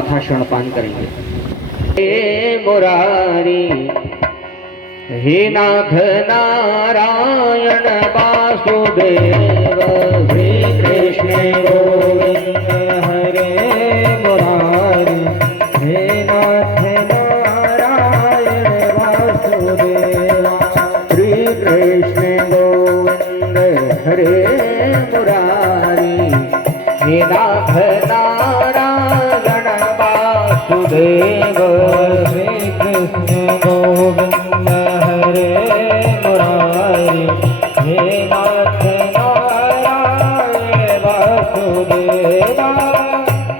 चौथा क्षणपान करेंगे। हे मुरारी हे नाथ नारायण वासुदेव, श्री कृष्ण गोविंद हरे मुरारी हे नाथ नारायण वासुदेव, श्री कृष्ण गोविंद हरे मुरारी हे नाथ नारायण वासुदेव, श्री कृष्ण गोविंद हरे मुरारी हे नाथ नारायण वासुदेव,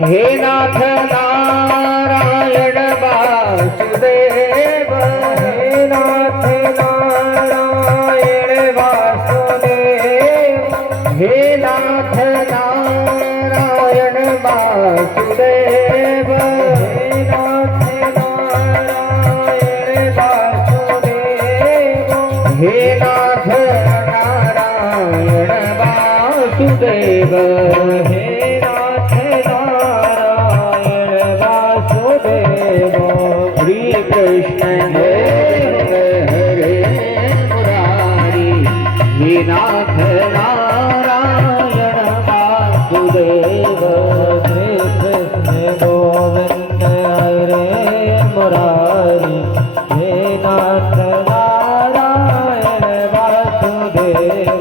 हे नाथ नारायण वासुदेव, हे नाथ नारायण वासुदेव, हे नाथ नारायण वासुदेव, हे नाथ नारायण वासुदेव, हे नाथ नारायण वासुदेव, हे नाथ नारायण वासुदेव, श्री कृष्ण हरे मुरारी हे नाथ नारायण वासुदेव, श्री कृष्ण गोविंद हरे मुरारी हे नाथ नारायण वासुदेव।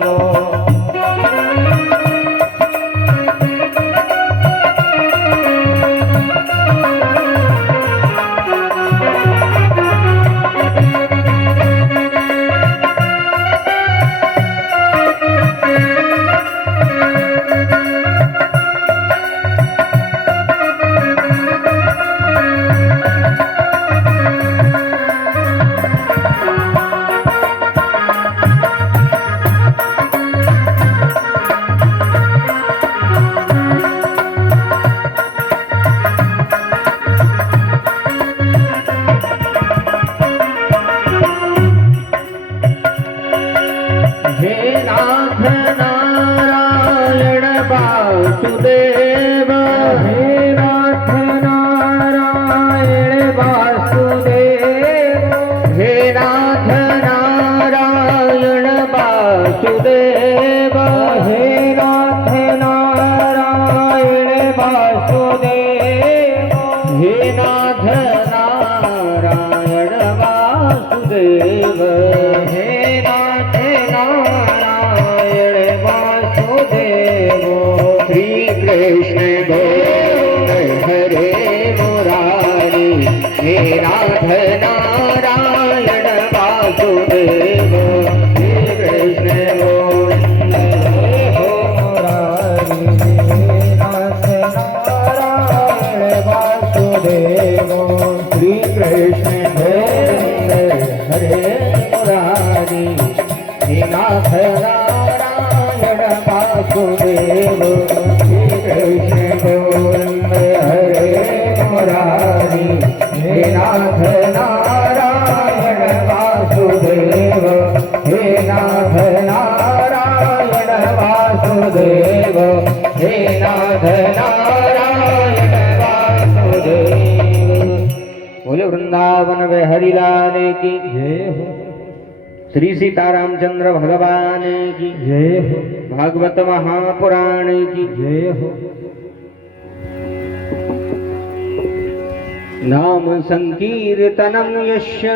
हे नाथ नारायण वासुदेव, हे नाथ नारायण वासुदेव, हे नाथ नारायण वासुदेव, हे नाथ नारायण वासुदेव, हे नाथ नारायण वासुदेव, हे नाथ नारायण वासुदेव, श्री कृष्ण गोविंद हरे मुरारी हे नाथ नारायण वासुदेव, श्री कृष्ण गोविंद हरे मुरारी हे नाथ नारायण वासुदेव, श्री कृष्ण गोविंद हरे मुरारी हे नाथ नारायण वासुदेव, श्री कृष्ण गोविंद हरे मुरारी हे नाथ नारायण वासुदेव, हे नाथ नारायण वासुदेव, हे नाथ नारायण वासुदेव। बोले वृंदावन बिहारी लाल की जय हो, श्री सीतारामचंद्र भगवान की जय हो, भागवत महापुराण की जय हो। नाम संकीर्तनम यस्य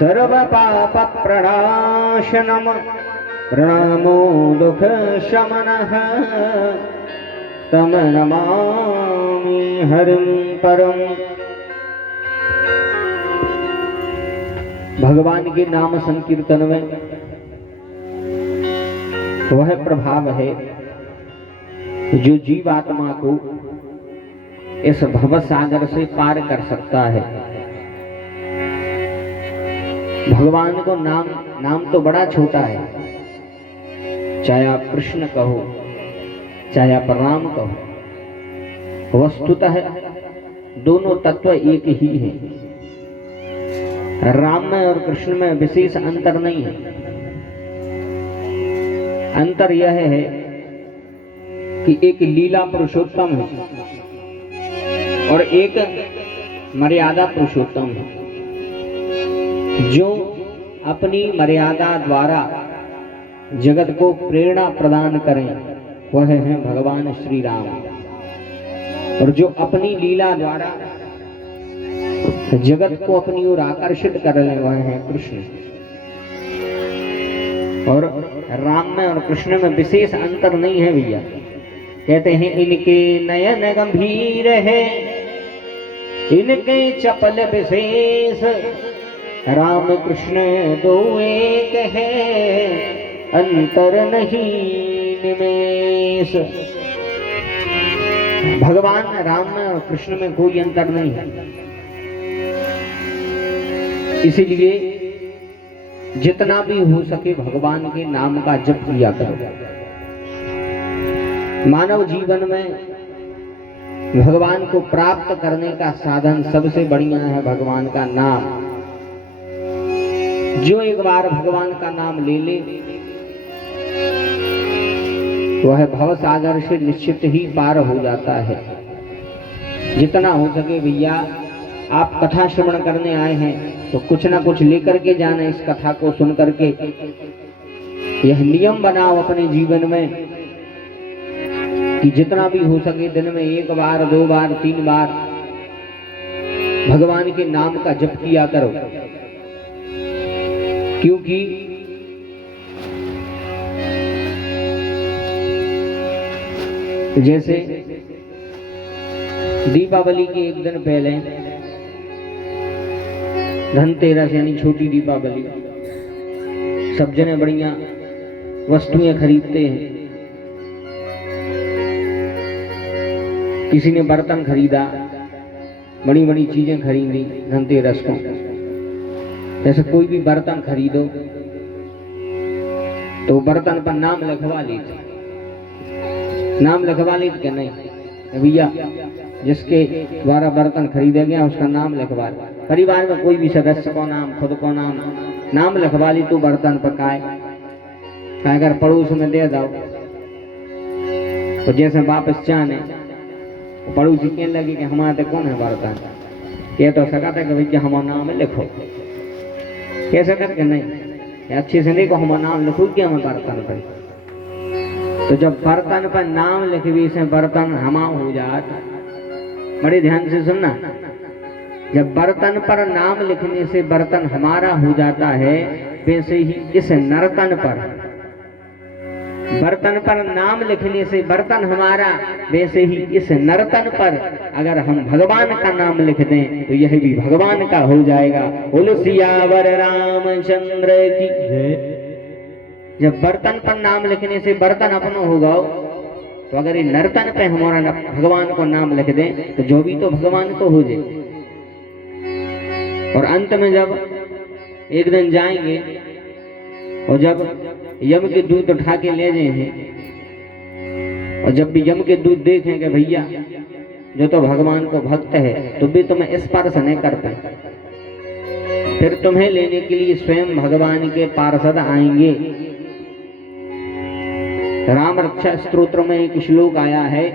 सर्व पाप प्रणाशनम, प्रणामो दुख शमनः, तम नमामि हरिं परम। भगवान के नाम संकीर्तन में वह प्रभाव है जो जीवात्मा को इस भव सागर से पार कर सकता है। भगवान को नाम तो बड़ा छोटा है, चाहे आप कृष्ण कहो चाहे आप राम कहो, वस्तुतः दोनों तत्व एक ही हैं। राम में और कृष्ण में विशेष अंतर नहीं है। अंतर यह है कि एक लीला पुरुषोत्तम है और एक मर्यादा पुरुषोत्तम है, जो अपनी मर्यादा द्वारा जगत को प्रेरणा प्रदान करें, वह है भगवान श्री राम। और जो अपनी लीला द्वारा जगत को अपनी ओर आकर्षित कर ले, वह है कृष्ण। और राम में और कृष्ण में विशेष अंतर नहीं है भैया। कहते हैं इनके नयन गंभीर है, इनके चपल विशेष, राम कृष्ण दो एक है, अंतर नहीं निमेष। भगवान राम में और कृष्ण में कोई अंतर नहीं है। इसीलिए जितना भी हो सके भगवान के नाम का जप किया करो। मानव जीवन में भगवान को प्राप्त करने का साधन सबसे बढ़िया है भगवान का नाम। जो एक बार भगवान का नाम ले ले, वह भव सागर से निश्चित ही पार हो जाता है। जितना हो सके भैया, आप कथा श्रवण करने आए हैं तो कुछ ना कुछ लेकर के जाना। इस कथा को सुन करके यह नियम बनाओ अपने जीवन में कि जितना भी हो सके दिन में 1 बार 2 बार 3 बार भगवान के नाम का जप किया करो। क्योंकि जैसे दीपावली के एक दिन पहले धनतेरस यानी छोटी दीपावली, सब जने बढ़िया वस्तुएं खरीदते हैं। किसी ने बर्तन खरीदा, बड़ी बड़ी चीजें खरीदी धनतेरस को। जैसे कोई भी बर्तन खरीदो तो बर्तन पर नाम लिखवा लीजिए। नाम लिखवा लीजिए क्या? नहीं भैया, जिसके द्वारा बर्तन खरीदा गया उसका नाम लिखवा ली। परिवार में कोई भी सदस्य को नाम, खुद को नाम लिखवा ली तो बर्तन पकाए। अगर पड़ोस में दे दो तो जैसे वापस चाने पड़ोसी कहने लगे कि हमारे कौन है बर्तन, कह तो सका था कि भैया हमारा नाम लिखो। कह सकते कि नहीं, अच्छे से देखो हमारा नाम लिखो क्या हमें बर्तन पर। तो जब बर्तन पर नाम लिखवी से बर्तन हमा हो जात, बड़े ध्यान से सुनना, जब बर्तन पर नाम लिखने से बर्तन हमारा हो जाता है, वैसे ही इस नर्तन पर, बर्तन पर नाम लिखने से बर्तन हमारा, वैसे ही इस नर्तन पर अगर हम भगवान का नाम लिख दें तो यह भी भगवान का हो जाएगा। बोलो सियावर रामचंद्र की जय। जब बर्तन पर नाम लिखने से बर्तन अपना होगा, तो अगर ये नर्तन पे हमारा भगवान को नाम लिख दें तो जो भी तो भगवान को हो जाए। और अंत में जब एक दिन जाएंगे और जब यम के दूध उठा के ले जाएंगे, और जब भी यम के दूध देखेंगे भैया जो तो भगवान को भक्त है, तो भी तुम्हें स्पर्श नहीं कर पाए। फिर तुम्हें लेने के लिए स्वयं भगवान के पार्षद आएंगे। राम रक्षा स्तोत्र में एक श्लोक आया है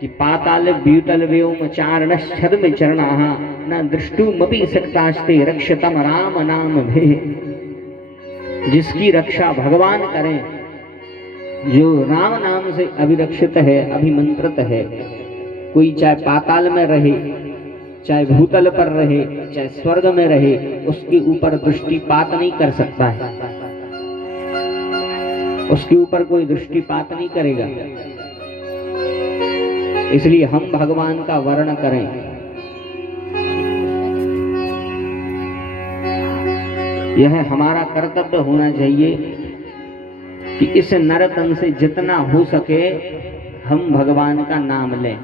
कि पाताल ब्यूतल व्योम चारण छद्म चरणाः न दृष्टुमपि शक्तास्ते रक्षतम राम नाम भे। जिसकी रक्षा भगवान करें, जो राम नाम से अभिरक्षित है, अभिमंत्रित है, कोई चाहे पाताल में रहे, चाहे भूतल पर रहे, चाहे स्वर्ग में रहे, उसके ऊपर दृष्टिपात नहीं कर सकता है। उसके ऊपर कोई दृष्टिपात नहीं करेगा। इसलिए हम भगवान का वर्ण करें। यह हमारा कर्तव्य होना चाहिए कि इस नरतन से जितना हो सके हम भगवान का नाम लें।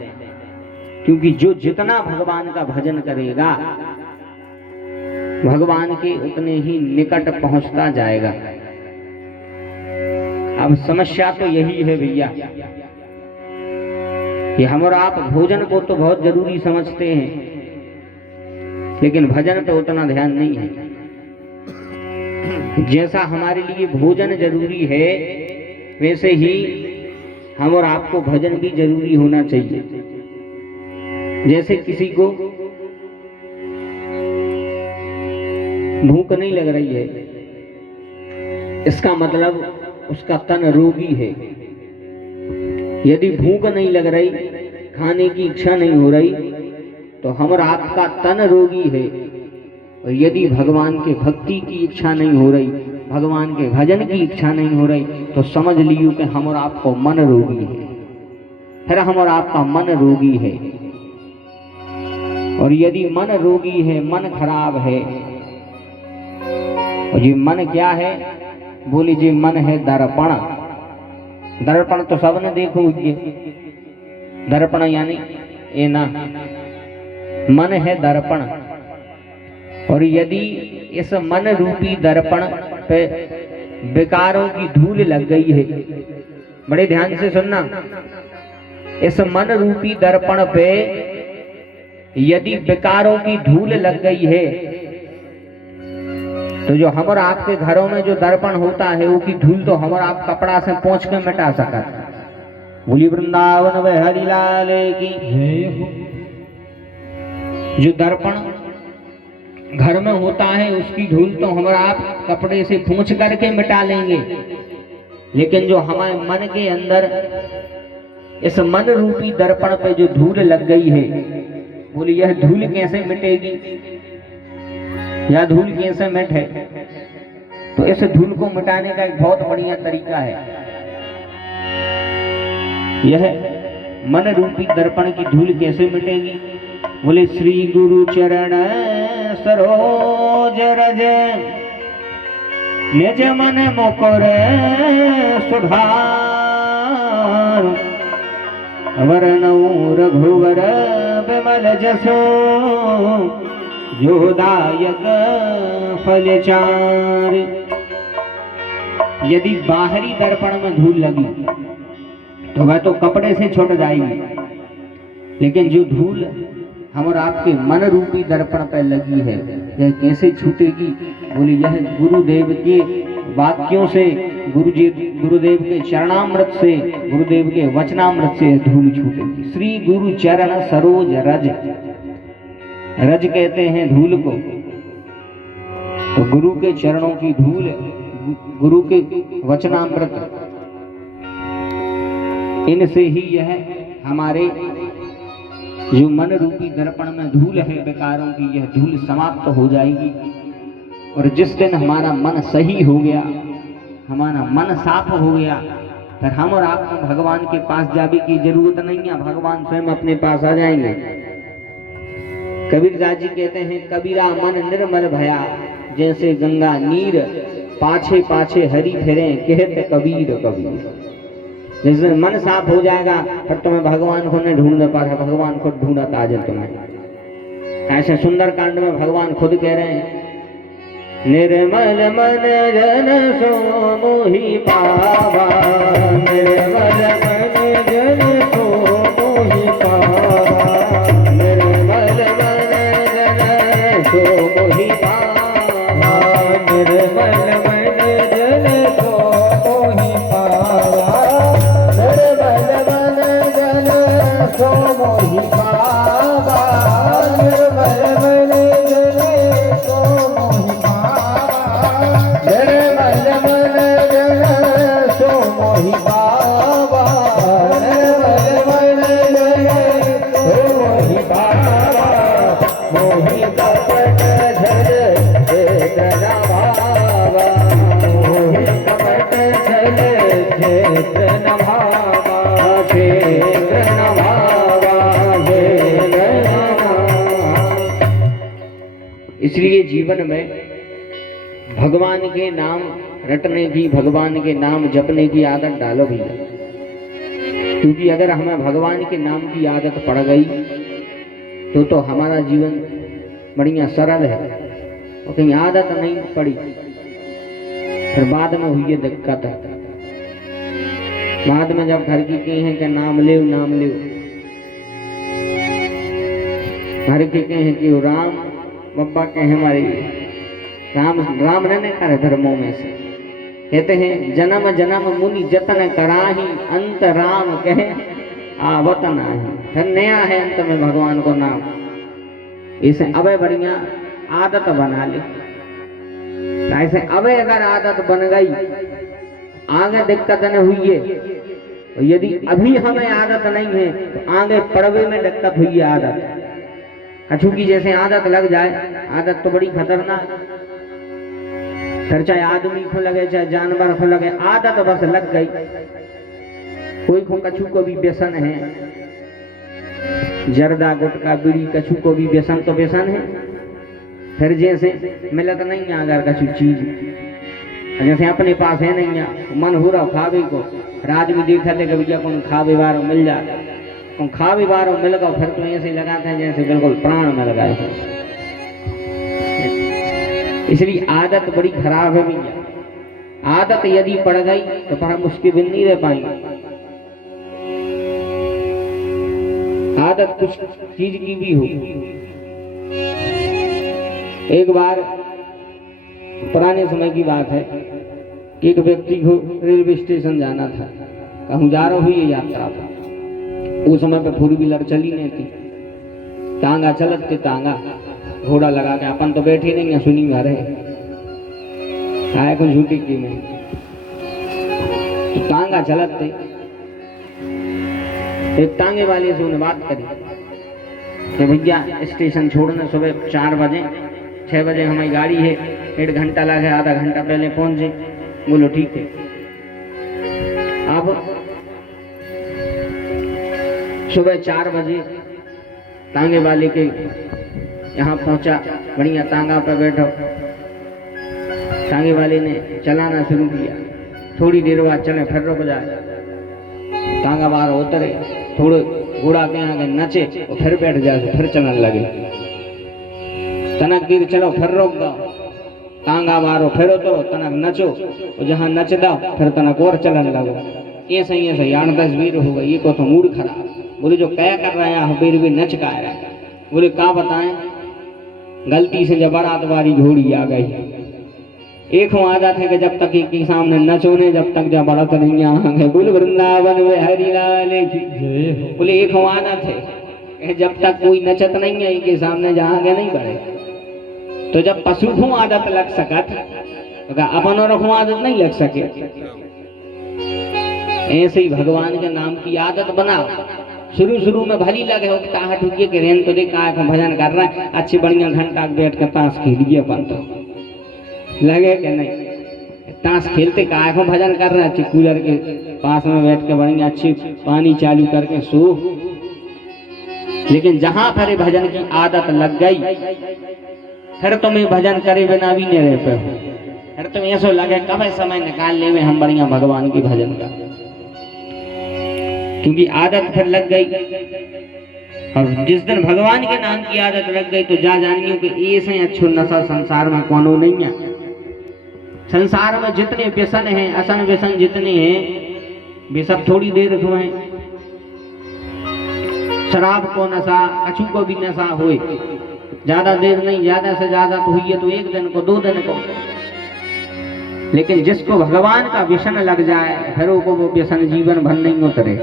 क्योंकि जो जितना भगवान का भजन करेगा, भगवान के उतने ही निकट पहुंचता जाएगा। अब समस्या तो यही है भैया कि हम और आप भोजन को तो बहुत जरूरी समझते हैं, लेकिन भजन पे उतना ध्यान नहीं है। जैसा हमारे लिए भोजन जरूरी है, वैसे ही हम और आपको भजन भी जरूरी होना चाहिए। जैसे किसी को भूख नहीं लग रही है, इसका मतलब उसका तन रोगी है। यदि भूख नहीं लग रही, खाने की इच्छा नहीं हो रही, तो हमारा आपका तन रोगी है। और यदि भगवान के भक्ति की इच्छा नहीं हो रही, भगवान के भजन की इच्छा नहीं हो रही, तो समझ लियो कि हम और आपको मन रोगी है। फिर हम और आपका मन रोगी है। और यदि मन रोगी है, मन खराब है, और ये मन क्या है? बोली जी मन है दर्पण। दर्पण तो सबने देखो, ये दर्पण यानी ये ना, मन है दर्पण। और यदि इस मन रूपी दर्पण पे विकारों की धूल लग गई है, बड़े ध्यान से सुनना, इस मन रूपी दर्पण पे यदि विकारों की धूल लग गई है, तो जो हम और आपके घरों में जो दर्पण होता है, वो की धूल तो हम और आप कपड़ा से पोंछ के मिटा सकते। बोली वृंदावन में हरिलाल की जय हो। जो दर्पण घर में होता है, उसकी धूल तो हम और आप कपड़े से पोंछ करके मिटा लेंगे, लेकिन जो हमारे मन के अंदर इस मन रूपी दर्पण पे जो धूल लग गई है, बोली यह धूल कैसे मिटेगी? यह धूल कैसे मिटे? तो इस धूल को मिटाने का एक बहुत बढ़िया तरीका है। यह मन रूपी दर्पण की धूल कैसे मिटेगी? बोले श्री गुरु चरण सरोज रज निज मन मुकुर सुधार वरनऊ रघुवर विमल जसो जोदायक फलचार। यदि बाहरी दर्पण में धूल लगी तो वह तो कपड़े से छूट जाएगी, लेकिन जो धूल हम और आपके मन रूपी दर्पण पर लगी है, यह कैसे छूटेगी? बोली यह गुरुदेव के वाक्यों से, गुरुदेव के चरणामृत से, गुरुदेव के वचनामृत से धूल छूटेगी। श्री गुरु चरण सरोज रज, रज कहते हैं धूल को। तो गुरु के चरणों की धूल, गुरु के वचनामृत, इनसे ही यह हमारे जो मन रूपी दर्पण में धूल है विकारों की, यह धूल समाप्त हो जाएगी। और जिस दिन हमारा मन सही हो गया, हमारा मन साफ हो गया, फिर हम और आपको भगवान के पास जाने की जरूरत नहीं है, भगवान स्वयं अपने पास आ जाएंगे। कबीरदास जी कहते हैं, कबीरा मन निर्मल भया जैसे गंगा नीर, पाछे पाछे हरि फिरे कहते कबीर कबीर। जिस दिन मन साफ हो जाएगा, फिर तुम्हें भगवान को नहीं ढूंढ पाता, भगवान को ढूंढत आज तुम्हें। ऐसे सुंदर कांड में भगवान खुद कह रहे हैं, निर्मल मन जन सो मोहि पावा, निर्मल मन जन सो मोहि पावा, निर्मल मन जन सो मोहि पावा, निर्मल मन जन सो मोहि पावा, निर्मल मन जन सो मोहि पावा, निर्मल मन जन सो मोहि इसलिए जीवन में भगवान के नाम रटने की, भगवान के नाम जपने की आदत डालो भैया। क्योंकि अगर हमें भगवान के नाम की आदत पड़ गई तो हमारा जीवन बढ़िया सरल है। और कहीं आदत नहीं पड़ी, फिर बाद में हुई दिक्कत है। बाद में जब घर की कहे कि नाम ले, नाम ले, घर के कहे कि राम बप्पा कहे हमारे राम, राम रहने करे धर्मों में से। कहते हैं जन्म जन्म मुनि जतन कराही, अंत राम कहे आवत नाही। फिर नया है अंत में भगवान को नाम। इसे अबे बढ़िया आदत बना ले। ऐसे अबे अगर आदत बन गई आगे दिक्कत न हुई है। तो यदि अभी हमें आदत नहीं है तो आगे पड़वे में दिक्कत हुई है आदत। कछु की जैसे आदत लग जाए, आदत तो बड़ी खतरनाक। फिर चाहे आदमी को लगे चाहे जानवर को लगे, आदत बस लग गई। कोई को कछु को भी व्यसन है, जर्दा गुटखा बीड़ी कछु को भी व्यसन तो व्यसन है। फिर जैसे मिलत नहीं है अगर कछु चीज, जैसे अपने पास है नहीं है, मन हो रहा खावे को, राज में देखा थे कि भैया कौन खावे बारो मिल जाए, कौन खावे बारो मिल गया, फिर तो ऐसे लगाते हैं जैसे बिल्कुल प्राण में लगाए। इसलिए आदत बड़ी खराब है भैया। आदत यदि पड़ गई तो फिर हम उसके बिन नहीं रह पाएंगे। आदत कुछ चीज की भी हो। एक बार पुराने समय की बात है कि एक व्यक्ति को रेलवे स्टेशन जाना था, कहूँ जा रहा हुई यात्रा पर। उस समय पे 4 व्हीलर चली नहीं थी, तांगा चलत थे, तांगा घोड़ा लगा के, अपन तो बैठे नहीं है, सुनी घर है आए को झूठी की नहीं, तो तांगा चलत थे। एक तांगे वाले से उन्हें बात करी कि भैया स्टेशन छोड़ने सुबह 4 बजे, 6 बजे हमारी गाड़ी है, 1 घंटा लगे, आधा घंटा पहले पहुंचे। बोलो ठीक है। अब सुबह 4 बजे तांगे वाले के यहाँ पहुंचा, बढ़िया तांगा पर बैठो। तांगे वाले ने चलाना शुरू किया। थोड़ी देर बाद चले, फिर रुक जाए, तांगा बाहर उतरे, थोड़े घोड़ा के आगे नचे और फिर बैठ जाए, फिर चलने लगे। तनक देर चलो, फिर रोक दो, तांगा मारो, फिर उतरो, तनक नचो, और जहाँ नच दो फिर तनक और चलन लगो। ये सही 8-10 वीर हो गई। ये को तो मूड खराब। बोले जो क्या कर रहे हैं फिर भी नच का रहा है। बोले का बताएं, गलती से जब बारात वाली घोड़ी आ गई। एक आदत है कि जब तक के सामने नचोने, जब तक जब बारात नहीं आएंगे। बोले वृंदावन में हरिलाल की। बोले एक आदत है जब तक कोई नचत नहीं है के सामने जाएंगे नहीं बढ़े। तो जब पशु को आदत लग सकत तो अपन और को आदत नहीं लग सके। ऐसे ही भगवान के नाम की आदत बनाओ। शुरू में भली लगे उकताहट हुई कि रेन तो देख का भजन कर रहा है, अच्छी बढ़िया घंटा बैठ के ताश खेलिए, अपन तो लगे कि नहीं ताश खेलते का को भजन कर रहा है, कूलर के पास में बैठ के बढ़िया अच्छी पानी चालू करके सो। लेकिन जहां पर भजन की आदत लग गई फिर तुम्हें भजन करे बिना भी नहीं रह पे हो। फिर तुम ऐसा लगे कब समय निकाल ले में हम बढ़िया भगवान की भजन का, क्योंकि आदत फिर लग गई। और जिस दिन भगवान के नाम की आदत लग गई तो जा जानियो कि ऐसे अच्छो नशा संसार में कोनो नहीं है। संसार में जितने व्यसन हैं, असन व्यसन जितने हैं, वे सब थोड़ी देर हुए। शराब को नशा, कछु को भी नशा हुए, ज्यादा देर नहीं, ज्यादा से ज्यादा तो हुई है तो 1 दिन को 2 दिन को। लेकिन जिसको भगवान का व्यसन लग जाए फिर वो व्यसन जीवन भर नहीं उतरे।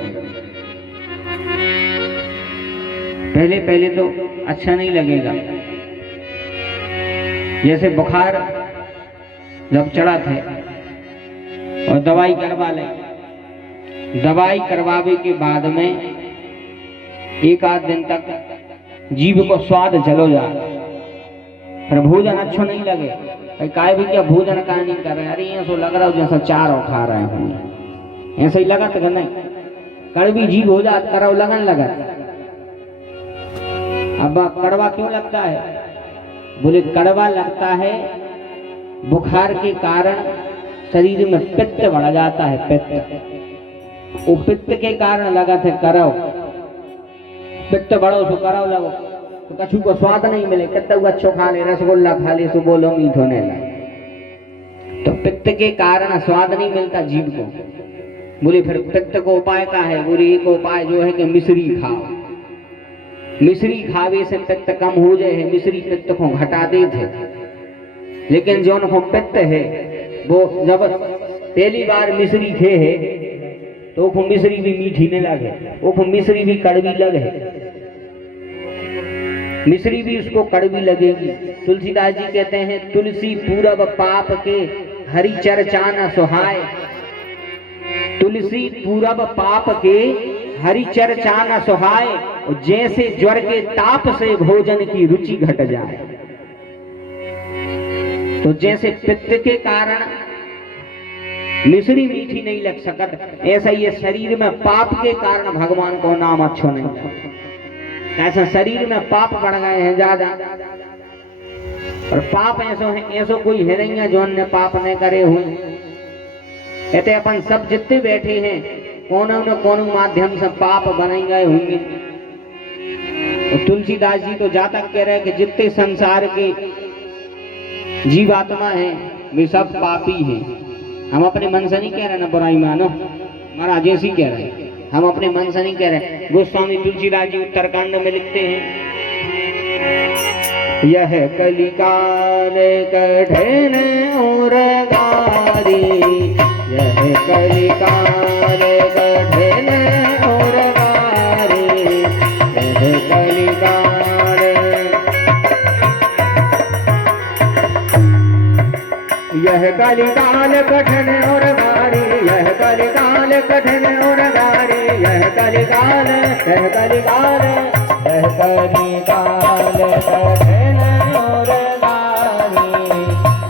पहले तो अच्छा नहीं लगेगा। जैसे बुखार जब चढ़ा थे और दवाई करवा ले, दवाई करवावे के बाद में 1-8 दिन तक जीव को स्वाद चलो जा, पर भोजन अच्छा नहीं लगे। काय भी क्या भोजन का नहीं कर रहे, अरे ऐसा लग रहा हो जैसा चारों खा रहे हैं, ऐसा ही लगा तो नहीं। कड़वी जीव हो जात करो लगन लगा। अब कड़वा क्यों लगता है? बोले कड़वा लगता है बुखार के कारण शरीर में पित्त बढ़ जाता है। पित्त, वो पित्त के कारण लगा थे करो, पित्त बढ़ो सो करो लगो तो कछु को स्वाद नहीं मिले। कितना अच्छो खा ले, रसगुल्ला खा ले सो बोलो मीठ होने लगे, तो पित्त के कारण स्वाद नहीं मिलता जीव को। बोले फिर पित्त को उपाय का है? बोले एक उपाय जो है कि मिश्री खाओ। मिश्री खावे से पित्त कम हो जाए है। मिश्री पित्त को घटा देते, लेकिन जो उनको पित्त है वो जब पहली बार मिश्री थे है तो वो मिश्री भी मीठी नहीं लगे, वो मिश्री भी कड़वी लगे, मिश्री भी उसको कड़वी लगेगी। तुलसीदास जी कहते हैं तुलसी पूरब पाप के हरि चर्चा न सुहाए, तुलसी पूरब पाप के हरि चर्चा न सुहाए, जैसे ज्वर के ताप से भोजन की रुचि घट जाए। तो जैसे पित्त के कारण मिश्री मीठी नहीं लग सकत, ऐसा ये शरीर में पाप के कारण भगवान को नाम अच्छो नहीं लगता। ऐसा शरीर में पाप बढ़ गए हैं ज्यादा, और पाप ऐसो है, ऐसो कोई है नहीं है जो अन्य पाप न करे हुए। कहते अपन सब जितने बैठे हैं कोनो न कोनो माध्यम से पाप बनाए गए होंगे। और तुलसीदास जी तो जातक कह रहे हैं कि जितने संसार के जीवात्मा हैं वे सब पापी हैं। हम अपने मन से नहीं कह रहे ना बुराई मानो, महाराज ऐसी कह रहे हैं, हम अपने मन से नहीं कह रहे। गोस्वामी तुलसीदास जी उत्तरकांड में लिखते हैं यह कलिकाल कठिन और गारी, यह कलिकाल कठिन और गारी, यह कलिकाल, यह कलिकाल कठिन और गारी, यह कलिकाल कठिन और गारी, यह कलिकाल, यह कलिकाल, यह कलिकाल कठिन और गारी,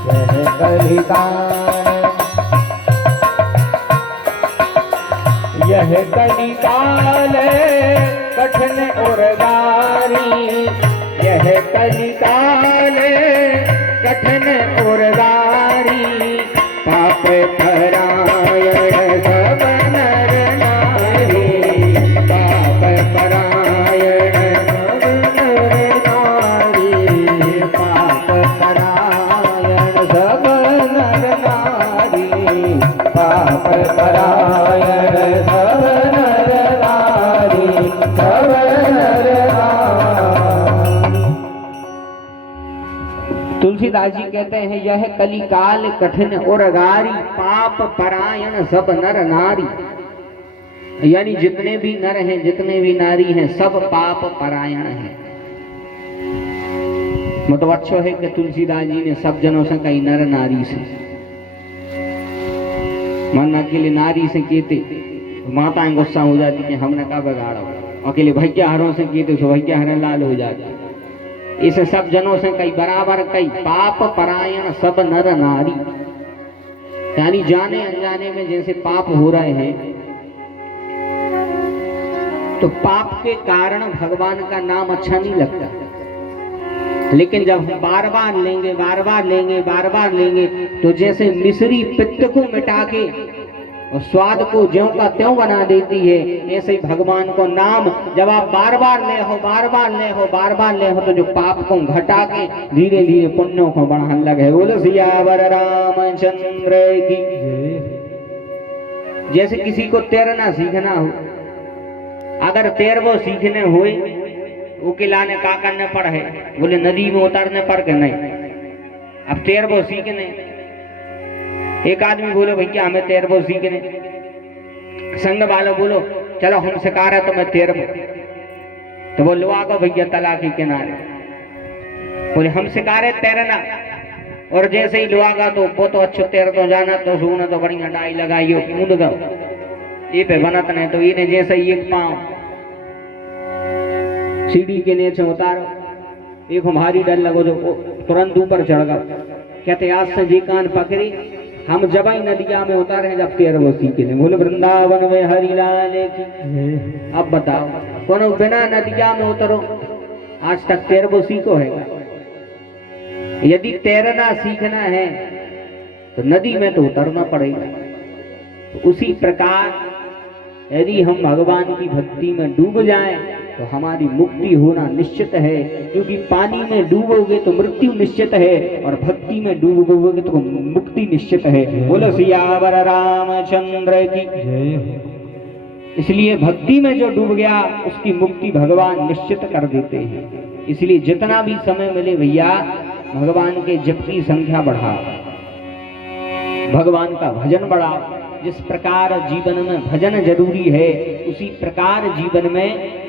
यह कलिकाल, यह कलिकाल कठिन और गारी, यह कलिकाल कठिन और गारी, पाप परायण सब नर नारी, पाप परायण सब नर नारी, पाप परायण सब नर नारी, पाप परायण सब नर नारी, सब नर नारी। तुलसीदास जी कहते हैं यह कलिकाल कठिन और गारी, पाप परायण सब नर नारी, यानी जितने भी नर हैं जितने भी नारी हैं सब पाप परायण हैं। मतलब अच्छा है कि तुलसीदास जी ने सब जनों से कही नर नारी से, मानना अकेले नारी से कहते माताएं गुस्सा हो जाती कि हमने कहा बिगाड़ा, अकेले भैया हरों से कहते तो भैया हरण लाल हो जाते। इसे सब जनों से कई बराबर कई पाप परायण सब नर नारी, यानी जाने अनजाने में जैसे पाप हो रहे हैं, तो पाप के कारण भगवान का नाम अच्छा नहीं लगता। लेकिन जब हम बार बार लेंगे बार बार लेंगे बार बार लेंगे, तो जैसे मिश्री पित्त को मिटा के और स्वाद को ज्यों का त्यों बना देती है, ऐसे ही भगवान को नाम जब आप बार बार ले हो बार बार ले हो बार बार ले हो, तो जो पाप को घटा के धीरे धीरे पुण्यों को बढ़ाने लगे। बोलो सियावर रामचंद्र की। जैसे किसी को तैरना सीखना हो, अगर तैरवो सीखने हुए उके लाने का करने पड़ है, बोले नदी में उतरने पर के नहीं, अब तैरवो सीखने। एक आदमी बोलो भैया हमें तैरवो सीखने, संग वालों बोलो चलो हम सिखा रहे तो मैं तैरवो, तो वो लो आगो भैया तालाब के किनारे, बोले हम सिखा रहे तैरना, और जैसे ही लो आगा तो वो तो अच्छो तैर तो जाना, तो सूना तो बढ़िया डाई लगाइयो कूद गो, ये पे बनत नहीं, तो इन्हें जैसे ही एक पांव सीढ़ी के नीचे उतारो, एक हमारी डर लगो जो तुरंत ऊपर चढ़ गया। कहते आज से जी कान पकड़ी हम जब ही नदिया में उतारे जब तैरवो सीखे। बोले वृंदावन में हरिलाल की। अब बताओ कोनो बिना नदिया में उतरो आज तक तैरवो सीखो है? यदि तैरना सीखना है तो नदी में तो उतरना पड़ेगा। तो उसी प्रकार यदि हम भगवान की भक्ति में डूब जाएं तो हमारी मुक्ति होना निश्चित है, क्योंकि पानी में डूबोगे तो मृत्यु निश्चित है और भक्ति में डूबोगे तो मुक्ति निश्चित है। बोलो सियावर रामचंद्र की। इसलिए भक्ति में जो डूब गया उसकी मुक्ति भगवान निश्चित कर देते हैं। इसलिए जितना भी समय मिले भैया भगवान के जप की संख्या बढ़ाओ, भगवान का भजन बढ़ाओ। जिस प्रकार जीवन में भजन जरूरी है, उसी प्रकार जीवन में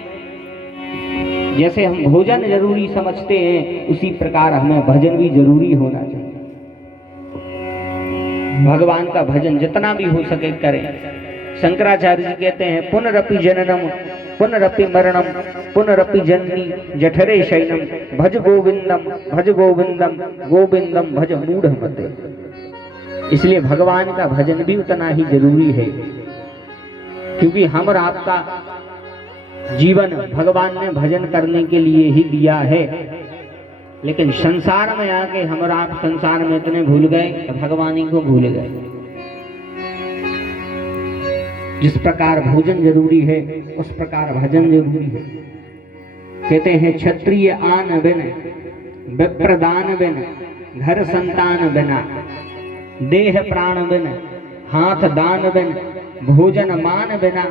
जैसे हम भोजन जरूरी समझते हैं, उसी प्रकार हमें भजन भी जरूरी होना चाहिए। भगवान का भजन जितना भी हो सके करें। शंकराचार्य जी कहते हैं, पुनरपि जननम पुनरपि मरणम पुनरपि जननी जठरे शयनम भज गोविंदम भज गोविंदम गोविंदम भज मूढ़ मते। इसलिए भगवान का भजन भी उतना ही जरूरी है, क्योंकि हम और आपका जीवन भगवान ने भजन करने के लिए ही दिया है। लेकिन संसार में आके हम और आप संसार में इतने भूल गए, भगवान ही को भूल गए। जिस प्रकार भोजन जरूरी है, उस प्रकार भजन जरूरी है। कहते हैं, क्षत्रिय आन बिन विप्रदान बिन घर संतान बिना देह प्राण बिन हाथ दान बिन भोजन मान बिना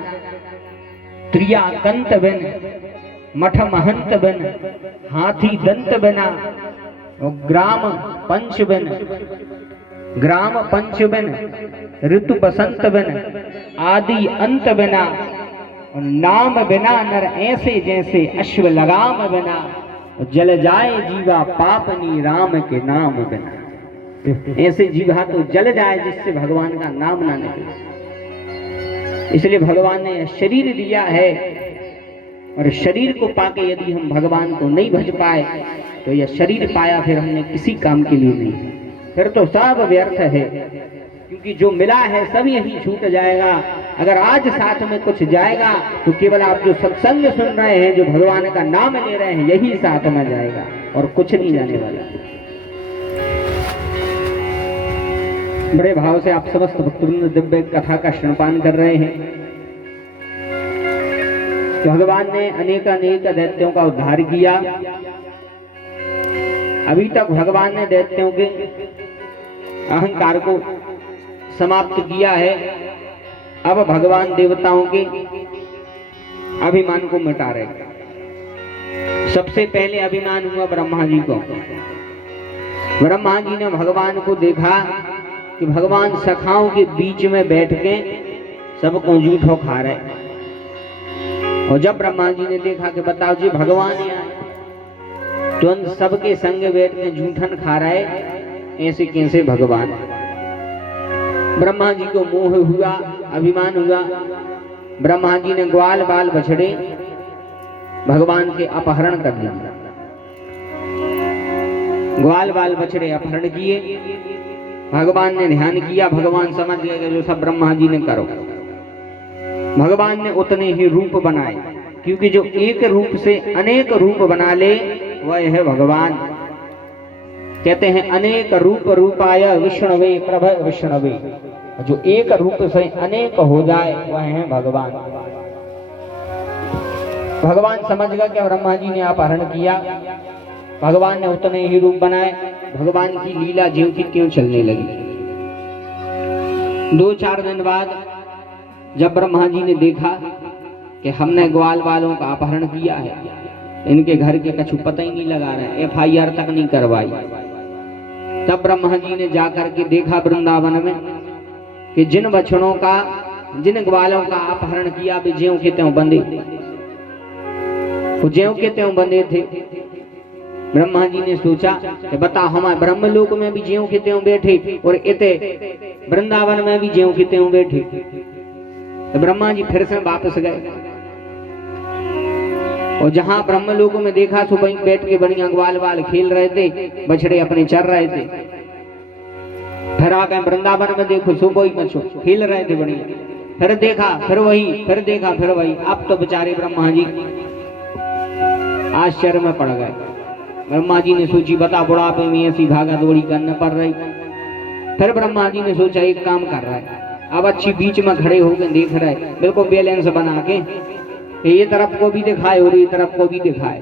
त्रिया कंत बिन मठ महंत बिन हाथी दंत बिना ग्राम पंच बिन ऋतु बसंत बिन आदि अंत बिना नाम बिना नर ऐसे जैसे अश्व लगाम बिना जल जाए जीवा पापनी राम के नाम बिना। ऐसे जीवा तो जल जाए जिससे भगवान का नाम ना निकले। इसलिए भगवान ने शरीर दिया है, और शरीर को पाके यदि हम भगवान को नहीं भज पाए तो यह शरीर पाया फिर हमने किसी काम के लिए नहीं, फिर तो सब व्यर्थ है। क्योंकि जो मिला है सब यही छूट जाएगा। अगर आज साथ में कुछ जाएगा तो केवल आप जो सत्संग सुन रहे हैं, जो भगवान का नाम ले रहे हैं, यही साथ में जाएगा और कुछ नहीं जाने वाला। बड़े भाव से आप समस्त भक्तवृंद दिव्य कथा का श्रवण कर रहे हैं। भगवान ने अनेक दैत्यों का उद्धार किया। अभी तक भगवान ने दैत्यों के अहंकार को समाप्त किया है। अब भगवान देवताओं के अभिमान को मिटा रहे। सबसे पहले अभिमान हुआ ब्रह्मा जी को। ब्रह्मा जी ने भगवान को देखा कि भगवान सखाओं के बीच में बैठ के सबको जूठो खा रहे। और जब ब्रह्मा जी ने देखा कि बताओ जी भगवान आए तो उन सबके संग बैठ के जूठन खा रहे, ऐसे कैसे भगवान। ब्रह्मा जी को मोह हुआ, अभिमान हुआ। ब्रह्मा जी ने ग्वाल बाल बछड़े भगवान के अपहरण कर लिया। ग्वाल बाल बछड़े अपहरण किए। भगवान ने ध्यान किया, भगवान समझ गए कि जो सब ब्रह्मा जी ने करो। भगवान ने उतने ही रूप बनाए, क्योंकि जो एक रूप से अनेक रूप बना ले वह है भगवान। कहते हैं, अनेक रूप रूपाय विष्णवे प्रभ विष्णवे। जो एक रूप से अनेक हो जाए वह है भगवान। भगवान समझ गए कि ब्रह्मा जी ने अपहरण किया। भगवान ने उतने ही रूप बनाए। भगवान की लीला ज्यों की त्यों चलने लगी। 2-4 दिन बाद जब ब्रह्मा जी ने देखा कि हमने ग्वाल वालों का अपहरण किया है, इनके घर के कछु पता ही नहीं लगा रहे, FIR तक नहीं करवाई, तब ब्रह्मा जी ने जाकर के देखा वृंदावन में कि जिन बछड़ों का, जिन ग्वालों का अपहरण किया वे ज्यों के त्यों बंधे, वो ज्यों के त्यों बंधे थे। ब्रह्मा जी ने सोचा कि बता, हमारे ब्रह्मलोक में भी ज्यों के त्यों बैठे और इते वृंदावन में भी ज्यों के त्यों बैठे। तो ब्रह्मा जी फिर से वापस गए और जहां ब्रह्मलोक में देखा सो वहीं बैठ के बढ़िया ग्वाल बाल खेल रहे थे, बछड़े अपने चर रहे थे। फिर आकर वृंदावन में देखो सो वही बच्चों खेल रहे थे बढ़िया। फिर देखा फिर वही, फिर देखा फिर वही। अब तो बेचारे ब्रह्मा जी आश्चर्य में पड़ गए। ब्रह्मा जी ने सोची, बता बुढ़ापे में ऐसी भागा दौड़ी करने पड़ रही। फिर ब्रह्मा जी ने सोचा एक काम कर रहा है, अब अच्छी बीच में खड़े होकर देख रहे, बिल्कुल बैलेंस बना के ये तरफ को भी दिखाए और ये तरफ को भी दिखाए।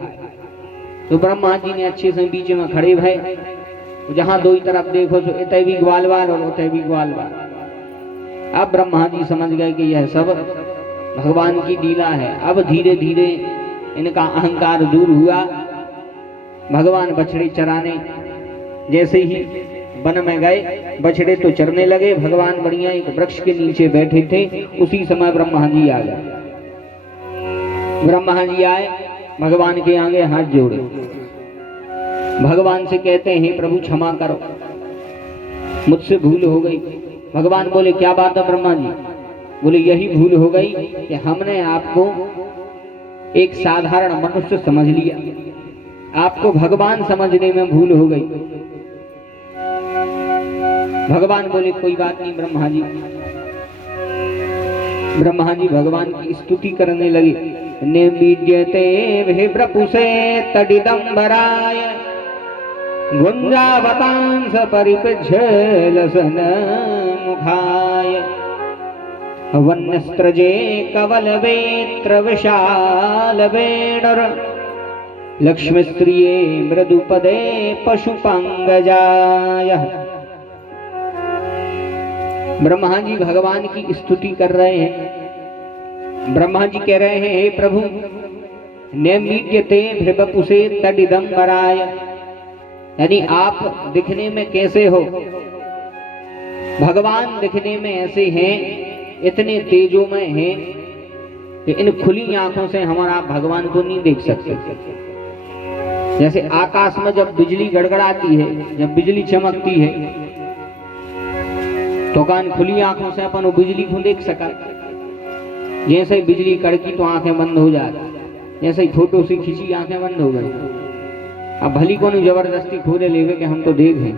तो ब्रह्मा जी ने अच्छे से बीच में खड़े भये। जहां दो ही तरफ देखो तो इतने भी ग्वाल बाल और उतने भी ग्वाल बाल। अब ब्रह्मा जी समझ गए कि यह सब भगवान की लीला है। अब धीरे धीरे इनका अहंकार दूर हुआ। भगवान बछड़े चराने जैसे ही वन में गए, बछड़े तो चरने लगे। भगवान बढ़िया एक वृक्ष के नीचे बैठे थे, उसी समय ब्रह्मा जी आ गए। ब्रह्मा जी आए, भगवान के आगे हाथ जोड़े, भगवान से कहते हैं प्रभु क्षमा करो, मुझसे भूल हो गई। भगवान बोले क्या बात है ब्रह्मा जी? बोले यही भूल हो गई कि हमने आपको एक साधारण मनुष्य समझ लिया, आपको भगवान समझने में भूल हो गई। भगवान बोले कोई बात नहीं ब्रह्मा जी। ब्रह्मा जी भगवान की स्तुति करने लगे। निमीड्यते विप्रपुषे तडिदंबराय गुंजावतांस परिपृच्छ लसन मुखाय वन्यस्त्रजे कवल वेत्र विशाल वेणुर लक्ष्मीस्त्रिये मृदुपदे पशुपांगजाय। ब्रह्मा जी भगवान की स्तुति कर रहे हैं। ब्रह्मा जी कह रहे हैं हे प्रभु, नैमीड्यते विप्रपुषे तडिदंबराय, यानी आप दिखने में कैसे हो? भगवान दिखने में ऐसे हैं, इतने तेजोमय हैं कि इन खुली आंखों से हमारा भगवान को नहीं देख सकते। जैसे आकाश में जब बिजली गड़गड़ाती है, जब बिजली चमकती है, तो कान खुली आंखों से अपन बिजली को देख सका। जैसे ही बिजली कड़की तो आंखें बंद हो जाती, जैसे ही फोटो से खींची आंखें बंद हो गई। अब भली को नहीं जबरदस्ती खोले लेवे कि हम तो देखें,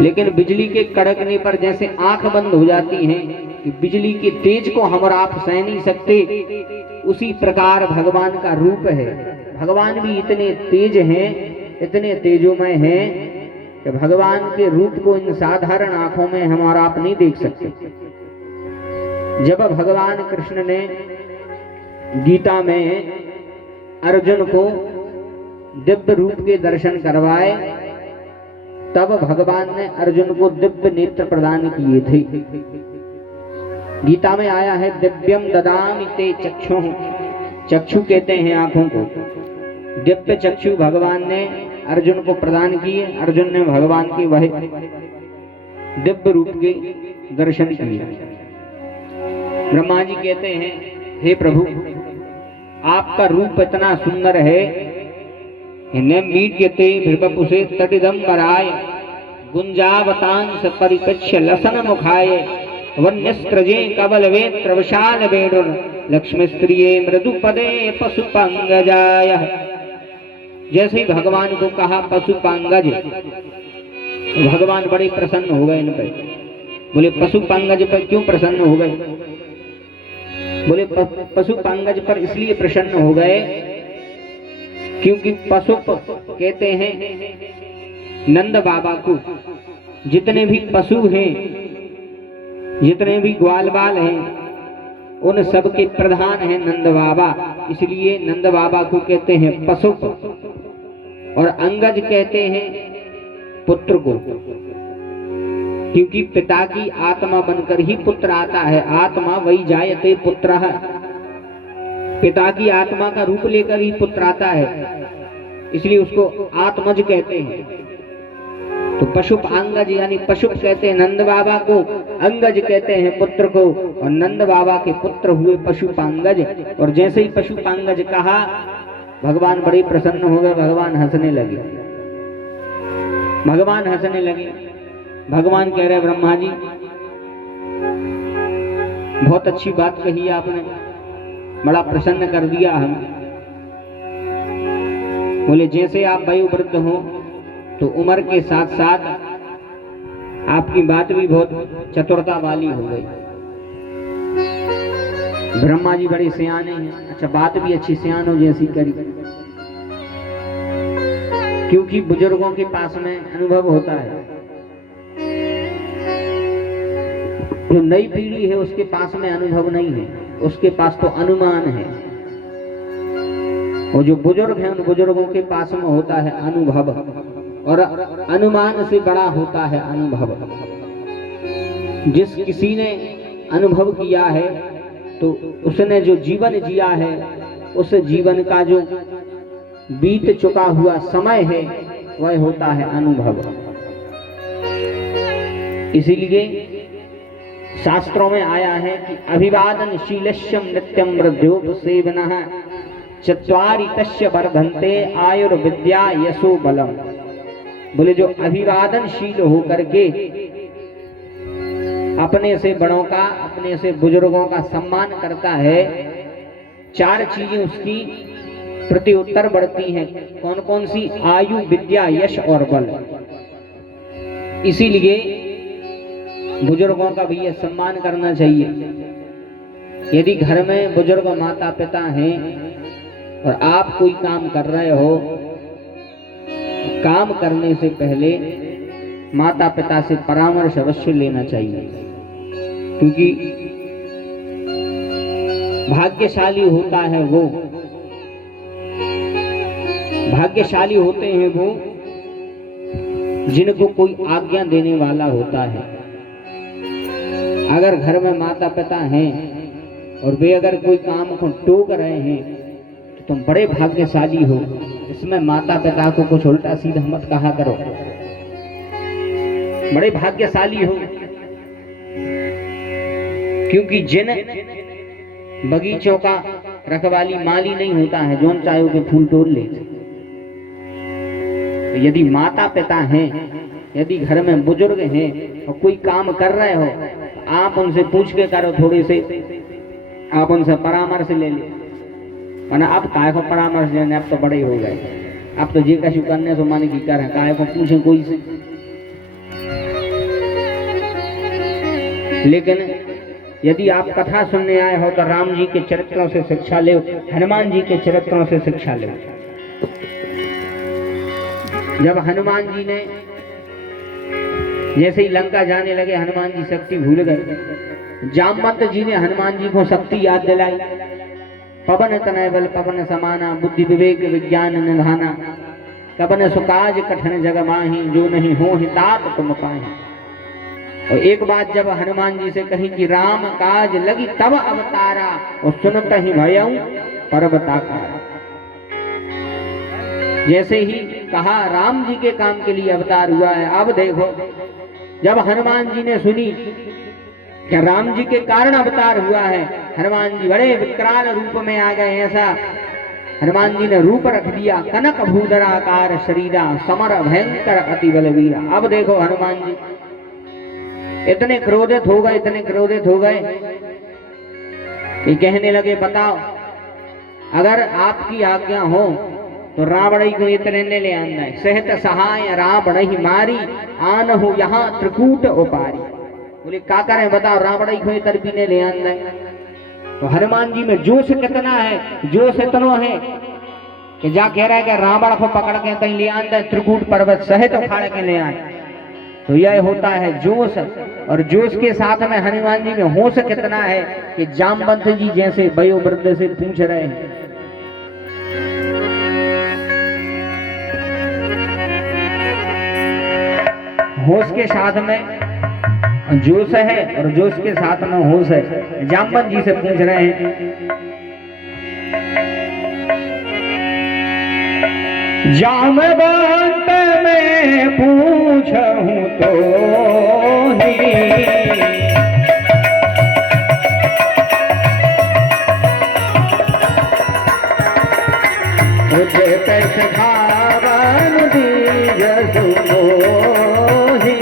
लेकिन बिजली के कड़कने पर जैसे आंख बंद हो जाती हैं कि बिजली के तेज को हम और आप सह नहीं सकते, उसी प्रकार भगवान का रूप है। भगवान भी इतने तेज हैं, इतने तेजोमय हैं कि भगवान के रूप को इन साधारण आंखों में हम और आप नहीं देख सकते। जब भगवान कृष्ण ने गीता में अर्जुन को दिव्य रूप के दर्शन करवाए, तब भगवान ने अर्जुन को दिव्य नेत्र प्रदान किए थे। गीता में आया है दिव्यम ददामि ते चक्षुः, चक्षु कहते हैं आंखों को। दिव्य चक्षु भगवान ने अर्जुन को प्रदान किए। अर्जुन ने भगवान के वह दिव्य रूप के दर्शन किए। ब्रह्मा जी कहते हैं हे प्रभु, आपका रूप इतना सुंदर है, नैमीड्यते विप्रपुषे तडिदंबराय गुंजावतांस परिपृच्छ लसन मुखाय वन्यस्त्रजे कवल वेत्र विशाल वेणुर लक्ष्मीस्त्रिये मृदुपदे पशुपांगजाय। जैसे ही भगवान को कहा पशुपांगज, भगवान बड़े प्रसन्न हो गए इन पर। बोले पशुपांगज पर क्यों प्रसन्न हो गए? बोले पशुपांगज पर इसलिए प्रसन्न हो गए क्योंकि पशु कहते हैं नंद बाबा को। जितने भी पशु हैं, जितने भी ग्वाल बाल हैं, उन सब के प्रधान हैं नंद बाबा, इसलिए नंद बाबा को कहते हैं पशु। और अंगज कहते हैं पुत्र को, क्योंकि पिता की आत्मा बनकर ही पुत्र आता है। आत्मा वही जायते पुत्रः, पिता की आत्मा का रूप लेकर ही पुत्र आता है, इसलिए उसको आत्मज कहते हैं। तो पशुप अंगज यानी पशुप कहते हैं नंद बाबा को, अंगज कहते हैं पुत्र को, और नंद बाबा के पुत्र हुए पशुपांगज। और जैसे ही पशुपांगज कहा, भगवान बड़े प्रसन्न हो गए। भगवान हंसने लगे, भगवान हंसने लगे। भगवान कह रहे ब्रह्मा जी, बहुत अच्छी बात कही आपने, बड़ा प्रसन्न कर दिया हमें। बोले जैसे आप वयोवृद्ध हो तो उम्र के साथ साथ आपकी बात भी बहुत चतुरता वाली हो गई। ब्रह्मा जी बड़े सियाने हैं। अच्छा, बात भी अच्छी सियानों जैसी करी, क्योंकि बुजुर्गों के पास में अनुभव होता है। जो नई पीढ़ी है उसके पास में अनुभव नहीं है, उसके पास तो अनुमान है। और जो बुजुर्ग हैं उन बुजुर्गों के पास में होता है अनुभव, और अनुमान से बड़ा होता है अनुभव। जिस किसी ने अनुभव किया है तो उसने जो जीवन जिया है, उस जीवन का जो बीत चुका हुआ समय है, वह होता है अनुभव। इसीलिए शास्त्रों में आया है कि अभिवादन शीलस्यम नित्यम वृद्धोपसेवनः चत्वारि तस्य वर्धन्ते आयुर्विद्या यशो बलम। बोले जो अभिवादनशील होकर के अपने से बड़ों का, अपने से बुजुर्गों का सम्मान करता है, चार चीजें उसकी प्रति उत्तर बढ़ती हैं। कौन कौन सी? आयु, विद्या, यश और बल। इसीलिए बुजुर्गों का भी ये सम्मान करना चाहिए। यदि घर में बुजुर्ग माता पिता हैं और आप कोई काम कर रहे हो, काम करने से पहले माता पिता से परामर्श अवश्य लेना चाहिए, क्योंकि भाग्यशाली होता है वो, भाग्यशाली होते हैं वो जिनको कोई आज्ञा देने वाला होता है। अगर घर में माता पिता हैं और वे अगर कोई काम को टोक रहे हैं तो तुम बड़े भाग्यशाली हो। इसमें माता पिता को कुछ उल्टा सीधा मत कहा करो, बड़े भाग्यशाली हो। क्योंकि जिन बगीचों का रखवाली माली नहीं होता है, जोन चाहे के फूल तोड़ ले। तो यदि माता पिता हैं, यदि घर में बुजुर्ग हैं और कोई काम कर रहे हो, आप उनसे पूछ के करो, थोड़ी से आप उनसे परामर्श ले ले। वरना अब काय को परामर्श लेने, अब तो बड़े हो गए, अब तो जी कशु करने से माने की कर काय को पूछे कोई से। लेकिन यदि आप कथा सुनने आए हो तो राम जी के चरित्रों से शिक्षा ले, हनुमान जी के चरित्रों से शिक्षा ले। जब हनुमान जी ने जैसे ही लंका जाने लगे, हनुमान जी शक्ति भूल गए। जामवंत जी ने हनुमान जी को शक्ति याद दिलाई। पवन तनय बल पवन समाना, बुद्धि विवेक विज्ञान निधाना, कबन सुकाज कठिन जग माही, जो नहीं हो तात तुम पाही। और एक बात जब हनुमान जी से कही कि राम काज लगी तब अवतारा, और सुनत ही भयऊ पर्वताकारा। जैसे ही कहा राम जी के काम के लिए अवतार हुआ है। अब देखो जब हनुमान जी ने सुनी कि राम जी के कारण अवतार हुआ है, हनुमान जी बड़े विकराल रूप में आ गए। ऐसा हनुमान जी ने रूप रख दिया, कनक भूधराकार शरीरा, समर भयंकर अति बलवीरा। अब देखो हनुमान जी इतने क्रोधित हो गए, इतने क्रोधित हो गए कि कहने लगे, बताओ अगर आपकी आज्ञा हो तो रावण को इतने ले आना है। सहत सहाय रावण ही मारी, आन हो यहाँ त्रिकूट उपारी। बोले का करें बताओ, रावण को तरबी ने ले आना है। तो हनुमान जी में जोश कितना है, जोश इतना है कि जा कह रहा है कि रावण को पकड़ के कहीं ले आना है, त्रिकूट पर्वत सहित उखाड़ के ले आना। तो यह होता है जोश। और जोश के साथ में हनुमान जी में होश कितना है कि जामवंत जी जैसे वयोवृद्ध से पूछ रहे हैं। होश के साथ में जोश है और जोश के साथ में होश है। जामवंत जी से पूछ रहे हैं, जामवंत में पूछूं तो ही मुझे कैसे खावन दीज सुमोही,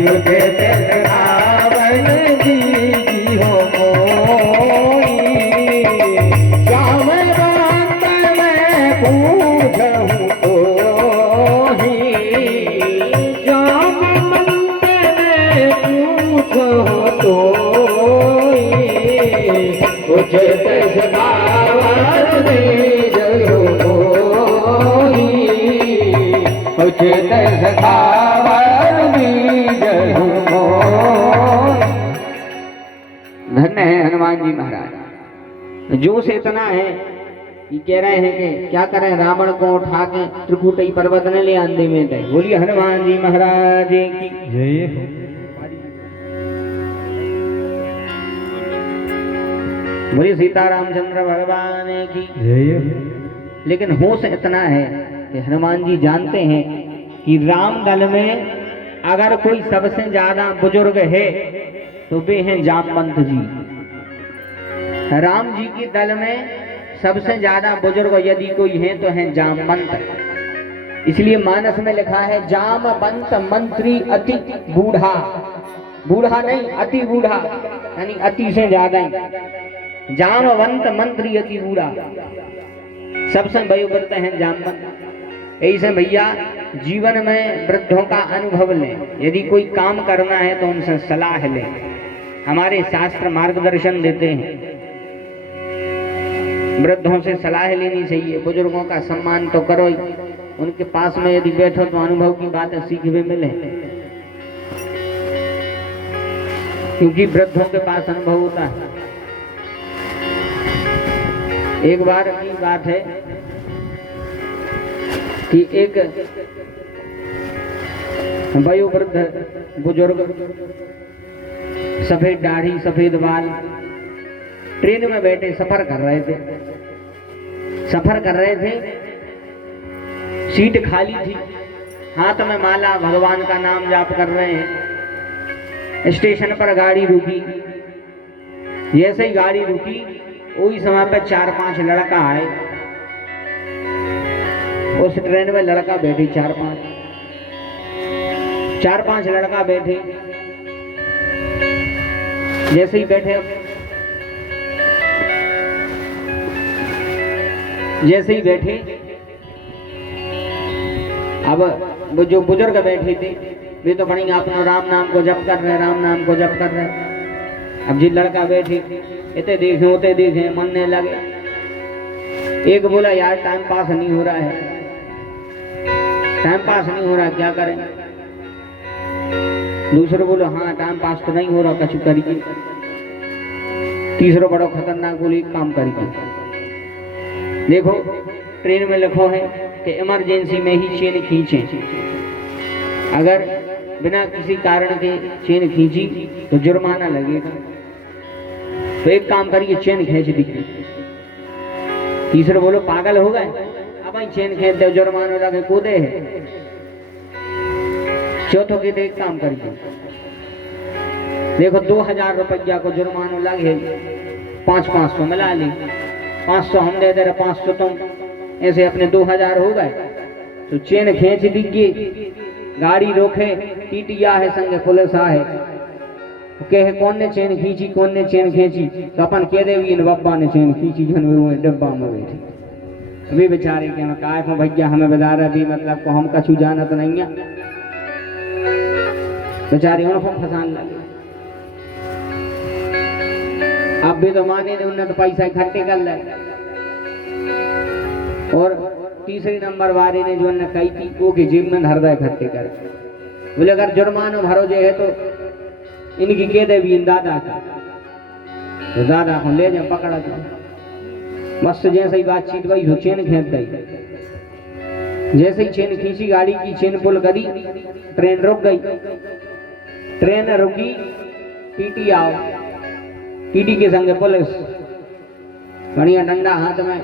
मुझे कैसे खावन दीजी हो मोही। जामवंत में पूछूं तो ही, जामवंत में पूछूं तो ही, मुझे कैसे खावन दीज मोही, मुझे कैसे खावन दीज मोही। धन्य है हनुमान जी महाराज। जोश इतना है कि कह रहे हैं कि क्या करें, रावण को उठा के त्रिकूटी पर्वत ने ले आंधे में दे। बोलिए हनुमान जी महाराज की जय हो। बोलिए सीतारामचंद्र भगवान की जय हो। लेकिन होश इतना है कि हनुमान जी जानते हैं कि राम दल में अगर कोई सबसे ज्यादा बुजुर्ग है तो वे हैं जामवंत जी। राम जी के दल में सबसे ज्यादा बुजुर्ग यदि कोई है तो हैं जामवंत। इसलिए मानस में लिखा है जामवंत मंत्री अति बूढ़ा, बूढ़ा नहीं अति बूढ़ा, यानी अति से ज्यादा ही। जामवंत मंत्री अति बूढ़ा, सबसे वयोवृद्ध हैं जामवंत। ऐसे भैया जीवन में वृद्धों का अनुभव लें, यदि कोई काम करना है तो उनसे सलाह लें। हमारे शास्त्र मार्गदर्शन देते हैं, वृद्धों से सलाह लेनी चाहिए। बुजुर्गों का सम्मान तो करो ही, उनके पास में यदि बैठो तो अनुभव की बातें सीखने मिले, क्योंकि वृद्धों के पास अनुभव होता है। एक बार की बात है कि एक वयोवृद्ध बुजुर्ग, सफेद दाढ़ी सफेद बाल, ट्रेन में बैठे सफर कर रहे थे। सीट खाली थी, हाथ में माला, भगवान का नाम जाप कर रहे हैं। स्टेशन पर गाड़ी रुकी, जैसे ही गाड़ी रुकी उसी समय पे 4-5 लड़का आए। उस ट्रेन में लड़का बैठे 4-5 लड़का बैठे। जैसे ही बैठे अब वो जो बुजुर्ग बैठे थे वे तो बड़ी अपना राम नाम को जप कर रहे, राम नाम को जप कर रहे। अब जी लड़का बैठे इतने देखे होते देखे मनने लगे। एक बोला यार टाइम पास नहीं हो रहा है, टाइम पास नहीं हो रहा, क्या करें। दूसरे बोलो हाँ टाइम पास तो नहीं हो रहा, कछु करिए। तीसरा बड़ा खतरनाक बोले एक काम करिए, देखो ट्रेन में लिखो है कि इमरजेंसी में ही चेन खींचे, अगर बिना किसी कारण के चेन खींची तो जुर्माना लगेगा, तो एक काम करिए चेन खींच दीजिए। तीसरे बोलो पागल हो गए, अब ही चेन खींचते जुर्माना लगे कूदे है। चौथों के तो एक काम करिए, देखो 2000 रुपया को जुर्माना लगे, 500 मिला ली, 500 हम दे दे रहे, 500 तुम, ऐसे अपने 2000 हो गए। तो चेन खींच दीजिए, गाड़ी रोके, टीटिया है संग पुलिस है, कहे कौन ने चेन खींची, कौन ने चेन खींची, तो अपन कह दे इन बब्बा ने चेन खींची, डब्बा में बैठी। अभी बेचारे के कहा को भैया हमें बता रहे भी मतलब को हम कछु जानत नहीं है, बेचारे उनको फंसान लगे। अब भी तो माने उन्हें तो पैसा इकट्ठे कर ले, और तीसरे नंबर वाले ने जो उन्हें कही थी वो की जेब में धर दे इकट्ठे कर। बोले अगर जुर्माना भरो जो है तो इनकी कह दे भी दादा का, तो दादा को ले जाए पकड़ा दो। बस जैसे ही बातचीत वही हो, चेन खींच दी। जैसे ही चेन खींची, गाड़ी की चेन पुल करी, ट्रेन रुक गई। ट्रेन रुकी, टीटी आओ, टीटी के संग पुलिस, बढ़िया डंडा हाथ में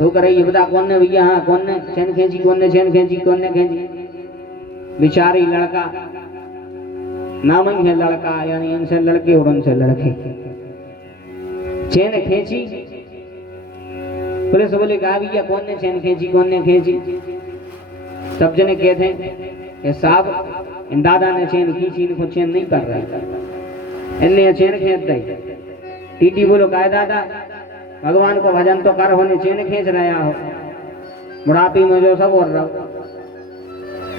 होकर रही, बता कौन ने भैया, हाँ कौन ने चेन खींची, कौन ने चेन खींची, कौन ने खींची। बेचारी लड़का नामंग है लड़का, यानी इनसे लड़के और उनसे लड़के, चेन खींची। पुलिस बोले कहा भैया कौन ने चेन खींची, कौन ने खींची। सब जने कहते हैं साहब इन दादा ने चेन खींची, इनको चेन नहीं कर रहा, इनने चेन खींच दी। टीटी बोलो कहा दादा भगवान को भजन तो कर, होने चेन खींच रहा हो, बुढ़ापी में जो सब हो रहा।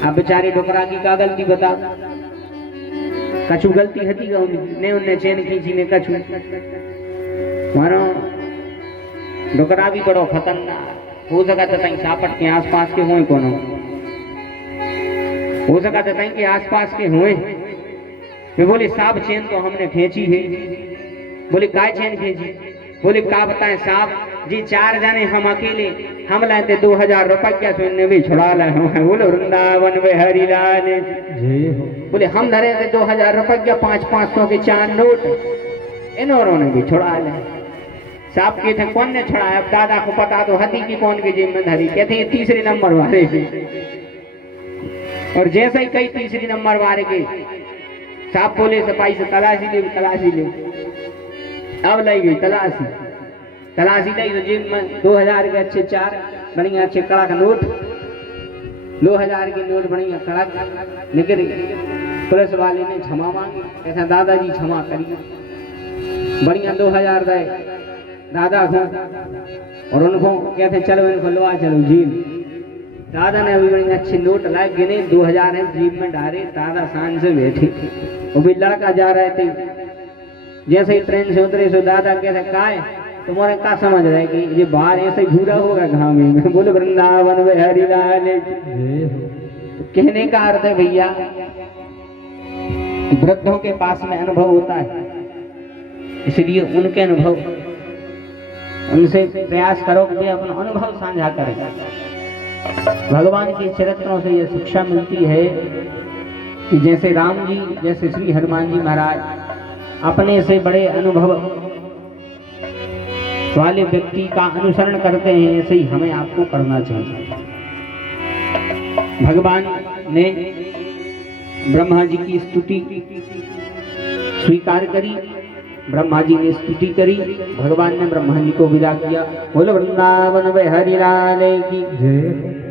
अब बेचारी डुकरा की क्या गलती बता, कछु गलती हती ने उनने चेन खींची ने कछु। मानो डुकरा भी बड़ो खतरनाक हो सका तो तई सापट के आसपास के हुए, कोनो हो सका तो तई के आसपास के हुए। वे बोले साहब चेन तो हमने खींची है। बोले काय चेन खींची, बोले का बताएं साहब जी, 4 जने हम अकेले हम लाते 2000 रुपया तो इन्हें भी छुड़ा लाए हैं। बोलो वृंदावन में हरि लाल जय हो। बोले हम धरे थे 2000 रुपया, 500 के 4 नोट, इन्होंने भी छुड़ा ले। साहब के थे कौन ने छड़ाया? अब दादा को पता तो हथी की कौन की जेब में धरी, कहते हैं तीसरे नंबर वाले की। और जैसे ही कई तीसरी नंबर वाले के साहब बोले सफाई से तलाशी ले, तलाशी ले। अब लाई गई तलाशी, तलाशी लाई तो जेब में 2000 के अच्छे 4 बढ़िया अच्छे कड़क नोट, 2000 के नोट बढ़िया कड़क निकले। पुलिस वाले ने क्षमा मांगी, ऐसा दादाजी क्षमा करिए। बढ़िया 2000 गए दादा को और उनको कहते चलो इनको लवा चलो जेल। दादा ने अभी बढ़िया अच्छे नोट लाए, गिने 2000 है जेब में डाले। दादा शान से बैठे, वो भी लड़का जा रहे थे। जैसे ही ट्रेन से उतरे सो दादा कहते का है तुम्हारे का समझ रहे कि ये बाहर ऐसे ही घूरा होगा घाम में। बोले वृंदावन में हरि लाल। तो कहने का अर्थ है भैया वृद्धों के पास में अनुभव होता है, इसलिए उनके अनुभव उनसे प्रयास करो कि वे अपना अनुभव साझा करें। भगवान के चरित्रों से यह शिक्षा मिलती है कि जैसे राम जी, जैसे श्री हनुमान जी महाराज अपने से बड़े अनुभव वाले व्यक्ति का अनुसरण करते हैं, ऐसे ही हमें आपको करना चाहिए। भगवान ने ब्रह्मा जी की स्तुति स्वीकार करी, ब्रह्मा जी ने स्तुति करी, भगवान ने ब्रह्मा जी को विदा किया। बोलो वृंदावन में हरि लाल की जय।